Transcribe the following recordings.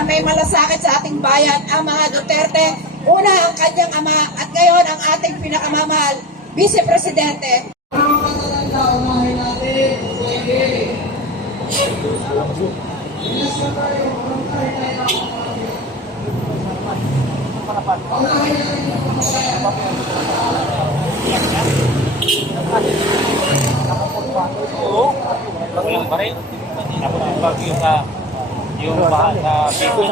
na may malasakit sa ating bayan, ang mga Duterte. Una ang kanyang ama at ngayon ang ating pinakamamahal, Vice Presidente. Yung baril, tapos yung bagyo sa yung baha sa Bicol,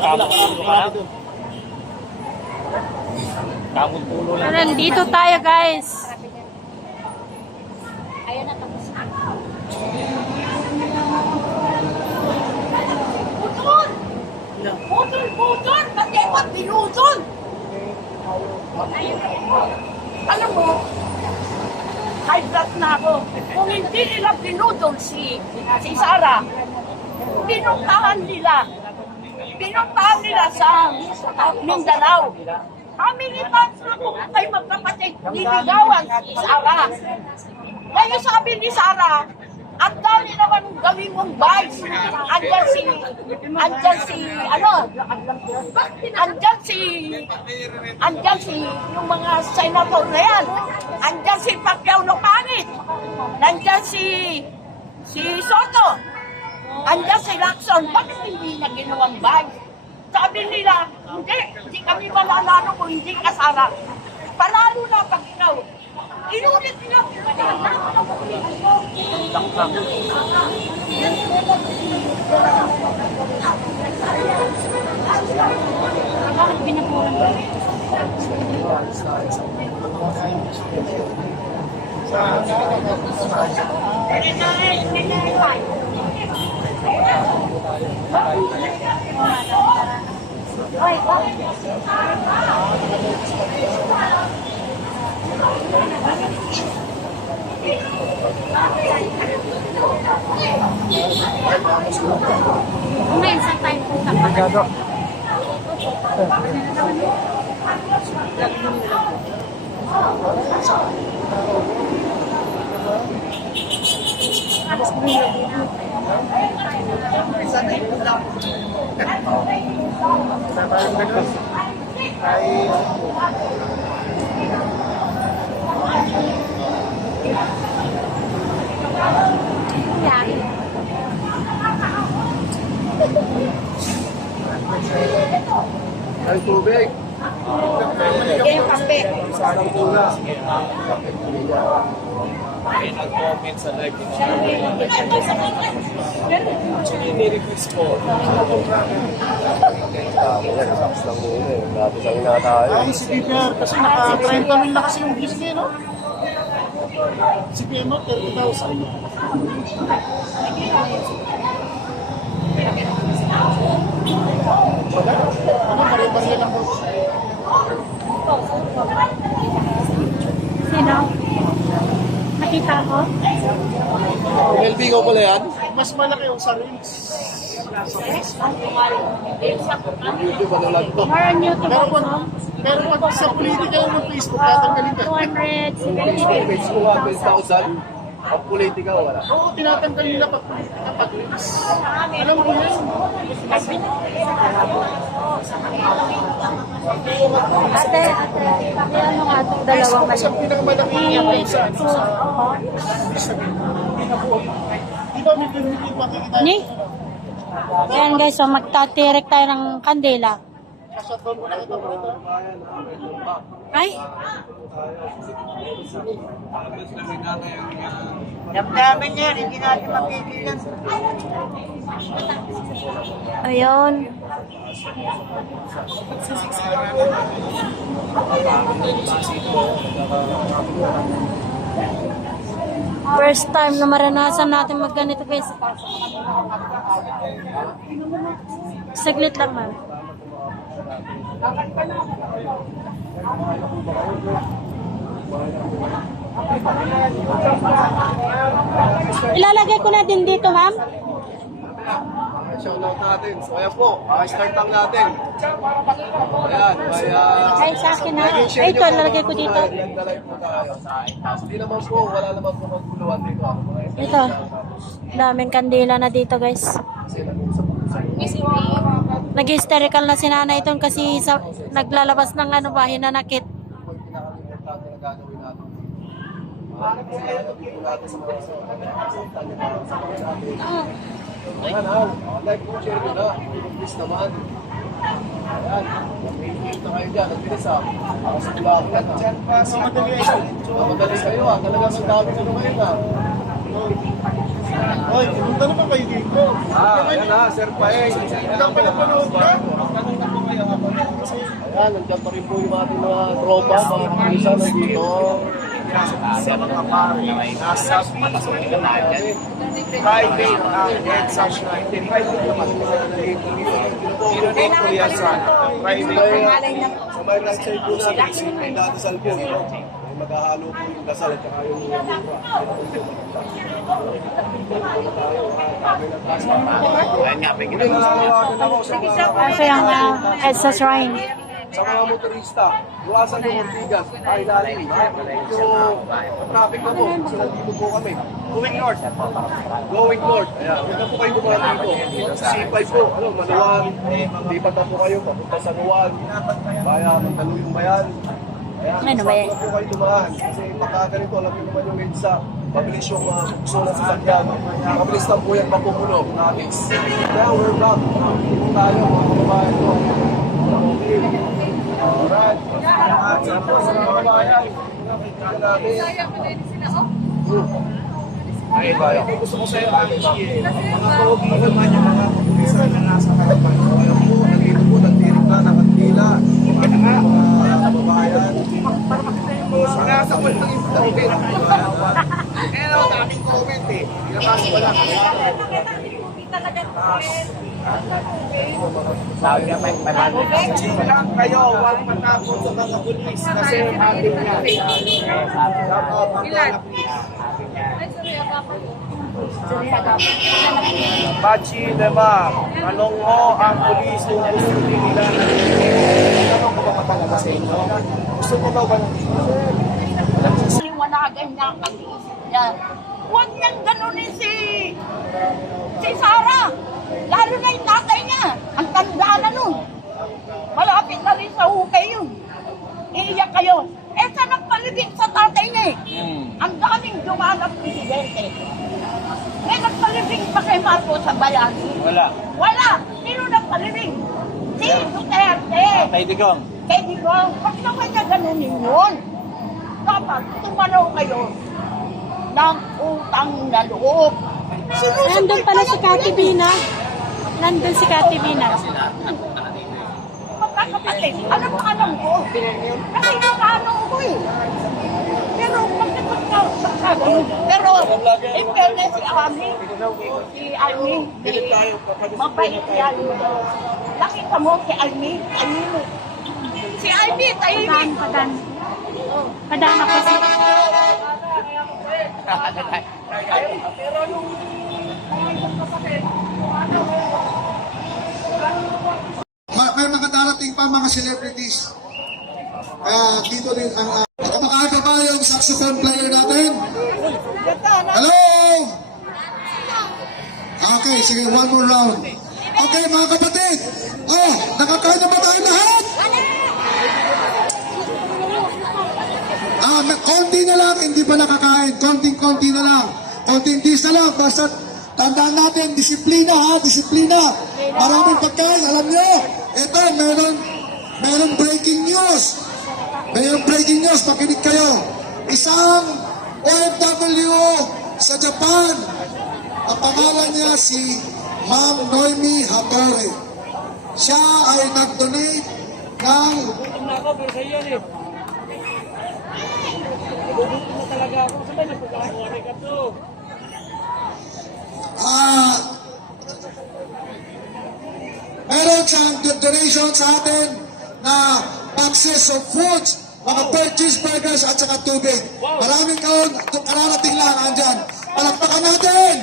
kamot pulo lang. Nandito tayo, guys. Putol! Pati mo, binutol! Alam mo, high blood na ako. Kung hindi nila binutol si Sara, pinuntahan nila sa Mindanao. Amilitan sila kung kayo magkapatid, niligawan si Sara. Ngayon sabi ni Sara, at dali naman gawin mong vice. Andyan si yung mga senator na yan. Andyan si Pacquiao no Pangit. Nandyan si Soto. Andyan si Lacson. Bakit hindi na ginawang vice? Sabi nila, hindi kami malalano kung hindi ka Sara. Panalo na pag ikaw. Inulit nila. Ngayon, sa time po sa Ay, tubig. Bigay yung kape. Sarang tula. May nag-comment sa live ni actually, ni-request ko. Tapos lang muna eh. Grabe lang na tayo. Ay, si PPR kasi naka-30 mil na kasi yung views niya, no? Si PMO, 30,000. Wala. Ano, pare-pare lang po. Sino? Nakita ko? LB ko pala yan? Mas malaki yung sa Reels. YouTube, ano lang to? More on YouTube also. Pero pag sa politika yung ng Facebook, tatanggalin ka. 270. Page ko 10,000. Ang politika, wala. Oo, tinatanggal nila pag politika, pag Reels. Alam ko yun. Ate, ano nga itong dalawang Facebook mali? kasi ang pinakamalaki yung sa ano, sa di ba may pinipin makikita? Ni? Ayan guys, so magtatirek tayo ng kandila. Shutdown mo na ito. Ay? Damdamin yan, hindi natin mapigilan. Ayun. First time na maranasan natin magganito guys. Saglit lang ma'am. Ilalagay ko na din dito ma'am. Shout out natin. So, ayan po. Start lang natin. Ayan. Ay, sa akin na. Ay, ito, lalagay ko dito. Nagdalay po tayo. Hindi naman po, wala naman po magkuluan dito. Ito. Daming kandila na dito guys. Nag-hysterical na si nanay doon kasi naglalabas ng ano ba, hinanakit. Ito po yung pinaka-importante na gagawin natin. Ayan, like po, share nyo na. Please naman. Ayan, may-hit na kayo dyan. Nagbilis Ako sa Bulacan dyan pa. Madali kayo Talagang ang dami ko naman yun Oy, pumunta naman kayo dito. Ayan Sir Paeng. Ilang pinapanood ka? Ayan, nandiyan pa rin po yung ating mga tropa, mga kapisa nandito. Sa mga pari, nasa private EDSA shrine. Private naman. Pinunod ko yan sa private. Sa may right side po natin, may dadasal po. May maghahalo po yung dasal at saka yung Nangangawagan ako sa mga Ito yung EDSA Shrine. sa mga motorista, iwasan yung Ortigas, ay lalim. Yung traffic na po, so nandito po kami. Going north. Going north. Ayan, huwag na po kayo dumaan dito. C5 po, Manuan, lipat na po kayo, papunta sa Nuan. Kaya Mandaluyong Bayan. Ayan, Ano ba yan? huwag na po kayo dumaan. Kasi pagka ganito, alam niyo naman yung EDSA. Mabilis yung bukso na sasakyan. Mabilis lang po yan mapupuno. Kaya we're back. Dito tayo, mga kababayan ko. Okay. Alright. Sa mga kababayan. Ay, bayan. Gusto ko sa'yo kami mga pogi naman yung mga pumisa na nasa harapan. Alam mo, nandito po, nandirik na, nakatila. Mga kababayan. Nasa ko lang yung comment. Kaya naman daming comment eh. Pinapasa ko lang. Sabi nga pa yung panalo. Chill lang kayo, huwag matakot sa mga pulis kasi ating yan. Dapat magkana please. Bachi Lema, tanong mo ang pulis kung gusto nila. Tanong ko ba talaga sa inyo? Gusto mo ba ng Liwanagan niya ang pag-iisip niya. Huwag niyang ganunin si Sarah. Lalo na yung tatay niya. Ang tanda na nun. Malapit na rin sa hukay yun. Iiyak kayo. Saan nagpalibing sa tatay niya eh? Ang daming dumanap presidente. May nagpalibing pa kay Marcos sa bayan. Wala. Sino nagpalibing? Si Duterte. Tay Digong. Kaya di ba, pag naman niya ganunin yun, dapat tumanaw kayo ng utang na loob. Nandun pala si Kati Bina. Nandun si Kati Bina. Magkakapatid, alam ko. Kasi nakano ko eh. Pero pagkakot ka, pero in fairness si Ami, mabait yan. Nakita mo si Ami. Si Ami, Padan. Padan ako si... May mga darating pa mga celebrities. Dito din ang kamakaga ba yung saxophone player natin? Hello? Okay, sige, one more round. Okay, mga kapatid. Oh, nakakain na ba tayo lahat? Konti na lang, hindi pa nakakain. Konting-konti na lang. Konting dis na lang. Basta tandaan natin, disiplina ha, disiplina. Maraming pagkain, alam nyo. Ito, meron breaking news. Mayroong breaking news, makinig kayo. Isang OFW sa Japan. Ang pangalan niya si Ma'am Noemi Hattori. Siya ay nag-donate ng meron siyang donation sa atin na boxes of foods, mga purchase burgers at saka tubig. Maraming kararating lang andyan. Palakpakan natin!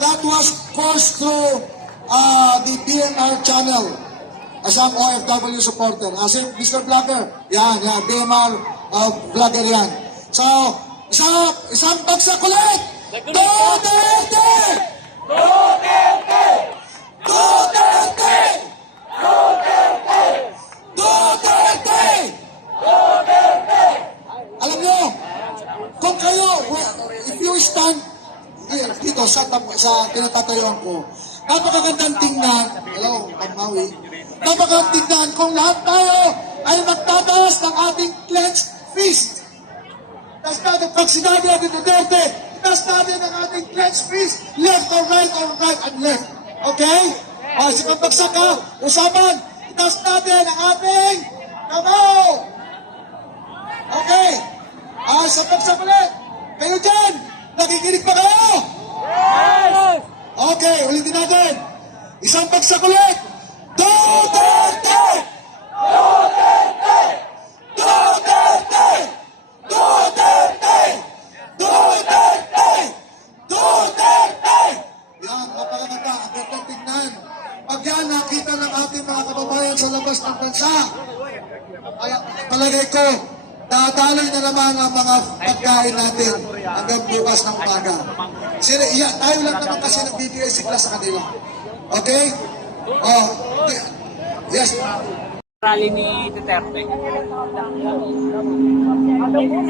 That was forced through the DMR channel as an OFW supporter. As in, Mr. Vlogger, yan, DMR vlogger yan. So, isang bagsak ulit! Duterte! Duterte! tinatayuan ko. Napakagandang tingnan, hello, Pamawi, napakagandang tingnan kung lahat tayo ay magtataas ng ating clenched fist. Taas natin, pag sinabi natin Duterte, taas natin ang ating clenched fist, left or right and left. Okay? Sa pagbagsak ka, usapan, itaas natin ang ating kamao. Okay? Sa pagbagsak ulit, kayo dyan, nakikinig pa kayo? Yes! Okay, ulitin natin. Isang bagsak ulit. Duterte! Duterte! Duterte! Duterte! Duterte! Duterte! Yan, napakaganda. Ang gandang tingnan. Pag yan nakita ng ating mga kababayan sa labas ng bansa, ay palagay ko, dadaloy na naman ang mga pagkain natin hanggang bukas ng umaga. Sila, tayo lang naman kasi nagbibigay sigla sa kanila. Okay? Okay. Yes. Rally ni Duterte.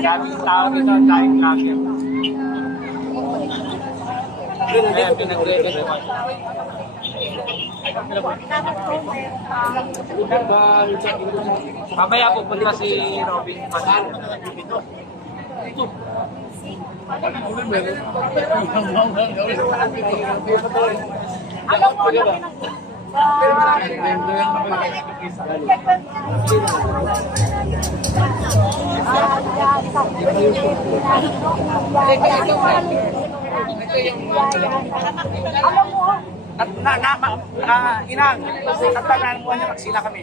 Daming tao dito, daming vlogger. Ayan, pinag-record. Mamaya pupunta si Robin. Inang, tatanan mo niya magsila kami.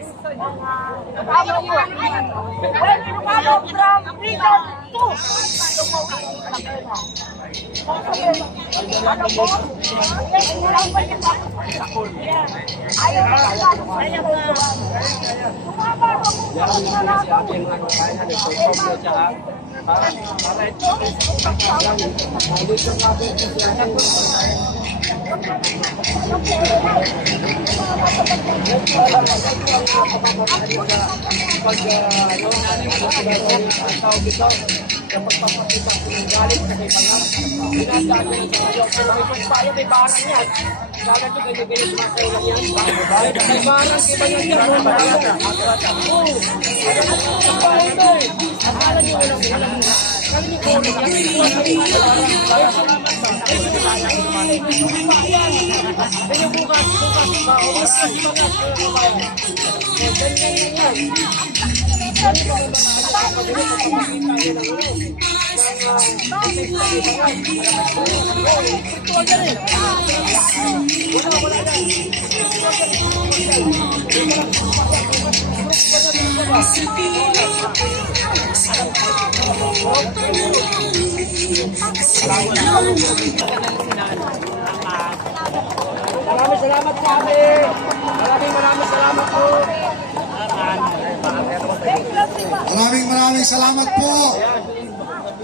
Maraming salamat po.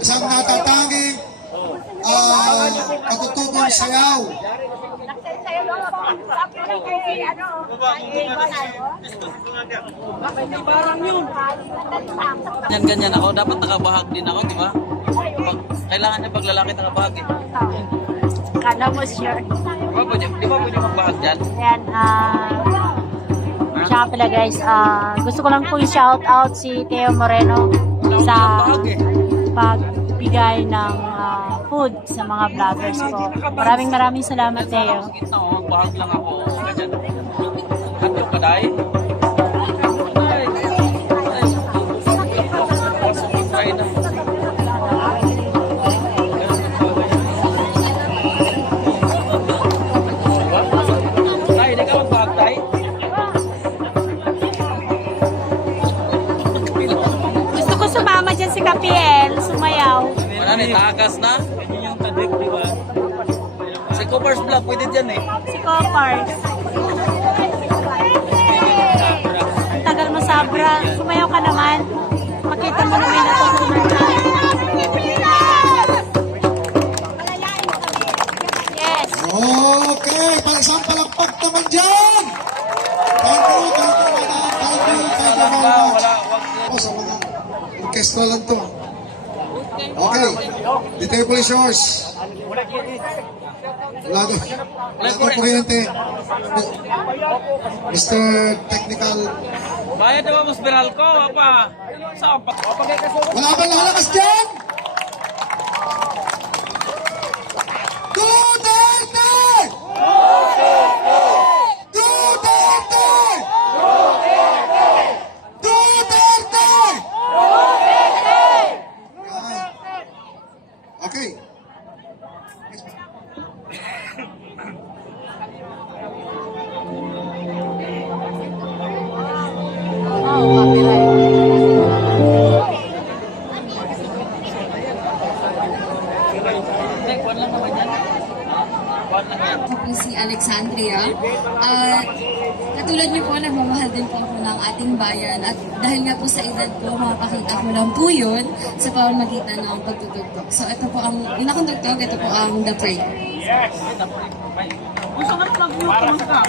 Isang natatanging katutubong sayaw. Ganyan ako, dapat nakabahag din ako, di ba? Kailangan niya pag lalaki nakabahag eh. Kala mo sure. Di ba pwede magbahag dyan? Yan, siya nga pala guys, gusto ko lang po i-shout out si Teo Moreno sa pagbigay ng food sa mga vloggers ko. Maraming salamat, Teo. Magbahag lang ako. Ganyan. Hato ka dahil. Si Kapiel, sumayaw. Wala na, takas na. Yun yung tadik, di ba? Si Cooper's Vlog, pwede dyan eh. Si Coopers. Tagal mo, Sabra. Sumayaw ka naman. Makita mo naman natutunan ka. Yes. Okay, isang palakpak naman dyan. Thank you, madam. Thank you. Sa mga orkestra lang to. Okay, the table is yours. Wala ka. Wala ka kuryente. Mr. Technical. Bayad na ba mas viral ko? Apa? Saan pa? Wala ba lalakas dyan? Duterte! Duterte! Duterte! Okay. Ako po si Alexandria. At katulad niyo po, nagmamahal din po ako ng ating bayan. At dahil nga po sa edad ko, mapakita ko lang po yun sa pamamagitan ng pagtutugtog. So ito po ang unang tugtog, ito po ang The Prayer. Gusto ka na lang yung ka.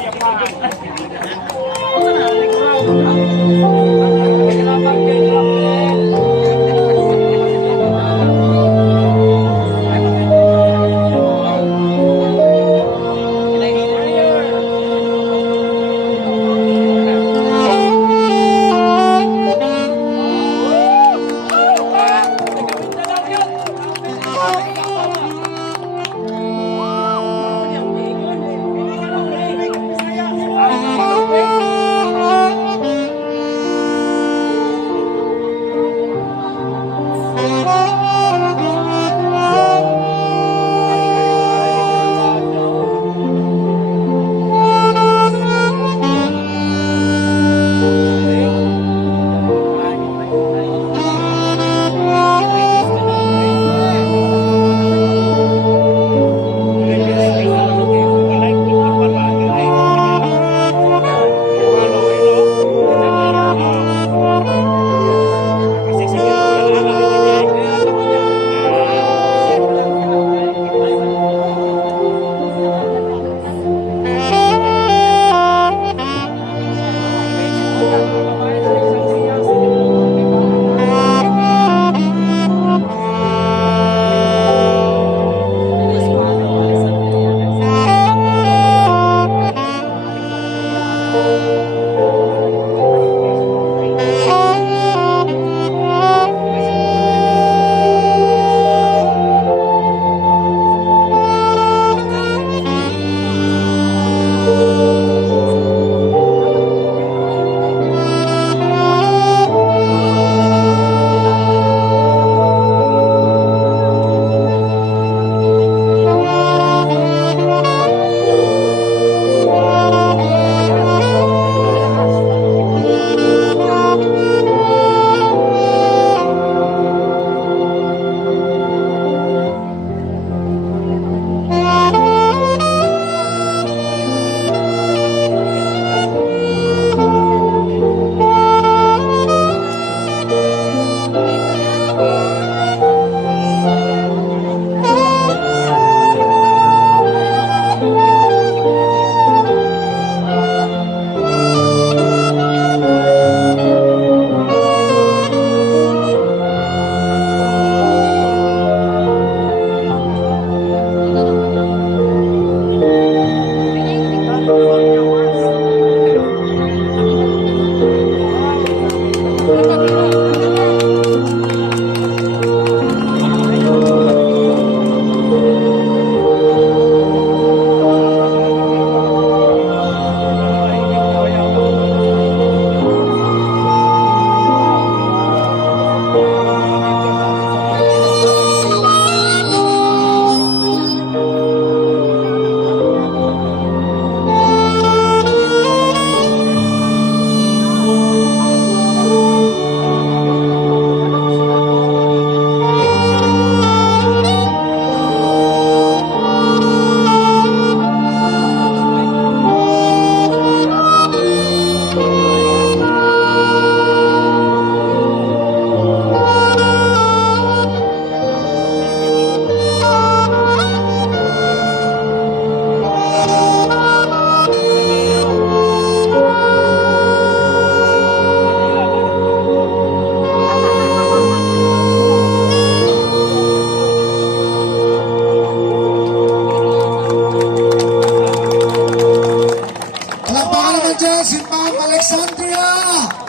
judges, si Ma'am Alexandria